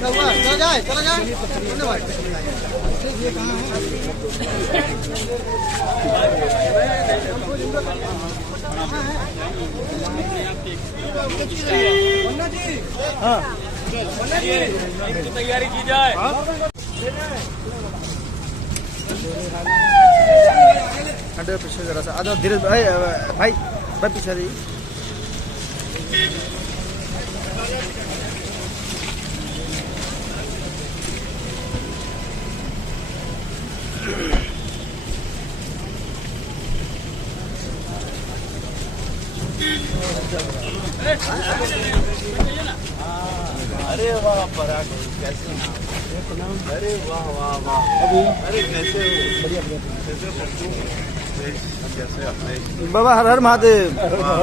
चला जाए हाँ तैयारी की जाए। पीछे जरा सा आजा धीरे भाई भाई भाई पीछे रही। अरे वाह पराग कैसे? अरे वाह वाह वाह, अरे कैसे हो? कैसे अपने बाबा हर हर महादेव।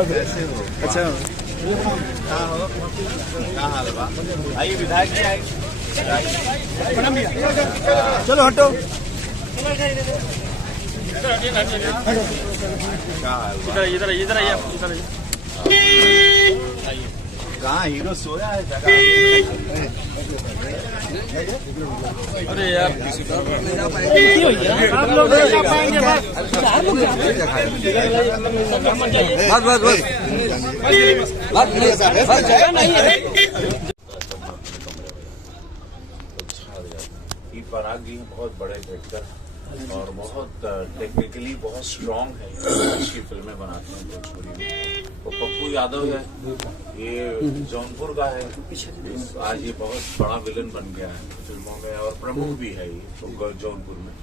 कैसे हो? अच्छा कहाँ हो? कहाँ हाल बा? आइए विधायक जी आइए। चलो हटो। कहाँ हाल बा? इधर आइए। कहाँ हीरो सोया है जगह? अरे यार आप लोग बस पराग जी बहुत बड़े डायरेक्टर और बहुत टेक्निकली बहुत स्ट्रांग है, अच्छी फिल्में बनाते हैं भोजपुरी में। वो पप्पू यादव है, ये जौनपुर का है, आज ये बहुत बड़ा विलन बन गया है फिल्मों में और प्रमुख भी है ये तो जौनपुर में,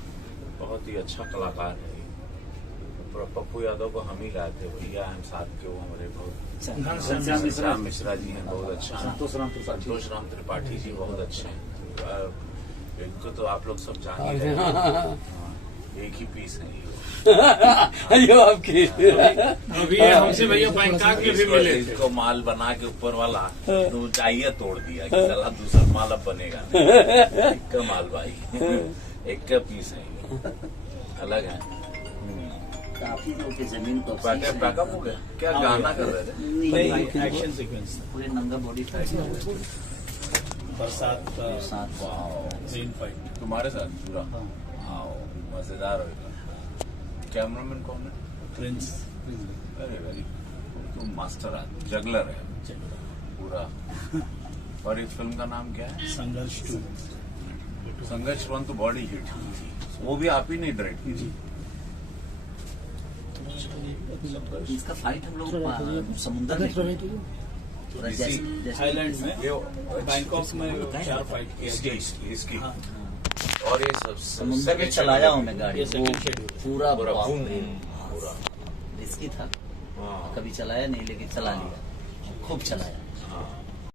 बहुत ही अच्छा कलाकार है ये। पप्पू यादव को हम ही लाए थे, भैया हम साथ के, वो हमारे बहुत घनश्याम मिश्रा जी हैं, बहुत अच्छा, संतोष राम त्रिपाठी जी बहुत अच्छे हैं, इनको तो आप लोग सब जान ही रहे हैं, एक ही पीस है ये आपकी अभी हमसे भैया बैंकॉक के भी मिले। इसको माल बना के ऊपर वाला तो चाहिए तोड़ दिया कि चला दूसरा माल अब बनेगा, एक का माल भाई, एक का पीस है, अलग है। काफी लोग की जमीन को बैकअप हो गया क्या? गाना कर रहे थे? एक्शन सीक्वेंस पूरे नंगा बॉडी फाइट बरसात सीन फाइट तुम्हारे साथ पूरा मजेदार होगा। कैमरामैन कौन है? प्रिंस। वेरी वेरी, तुम मास्टर आदमी, जगलर है पूरा। और इस फिल्म का नाम क्या है? संघर्ष 2। संघर्ष 1 तो बॉडी हिट हुई थी, वो भी आप ही नहीं डायरेक्ट की थी। इसका फाइट हम लोग समुद्र में थाईलैंड में, बैंकॉक में 4 फाइट इसकी और ये सब समुद्र में चलाया हूँ मैं गाड़ी, पूरा पूरा रिस्की था, कभी चलाया नहीं लेकिन चला लिया, खूब चलाया।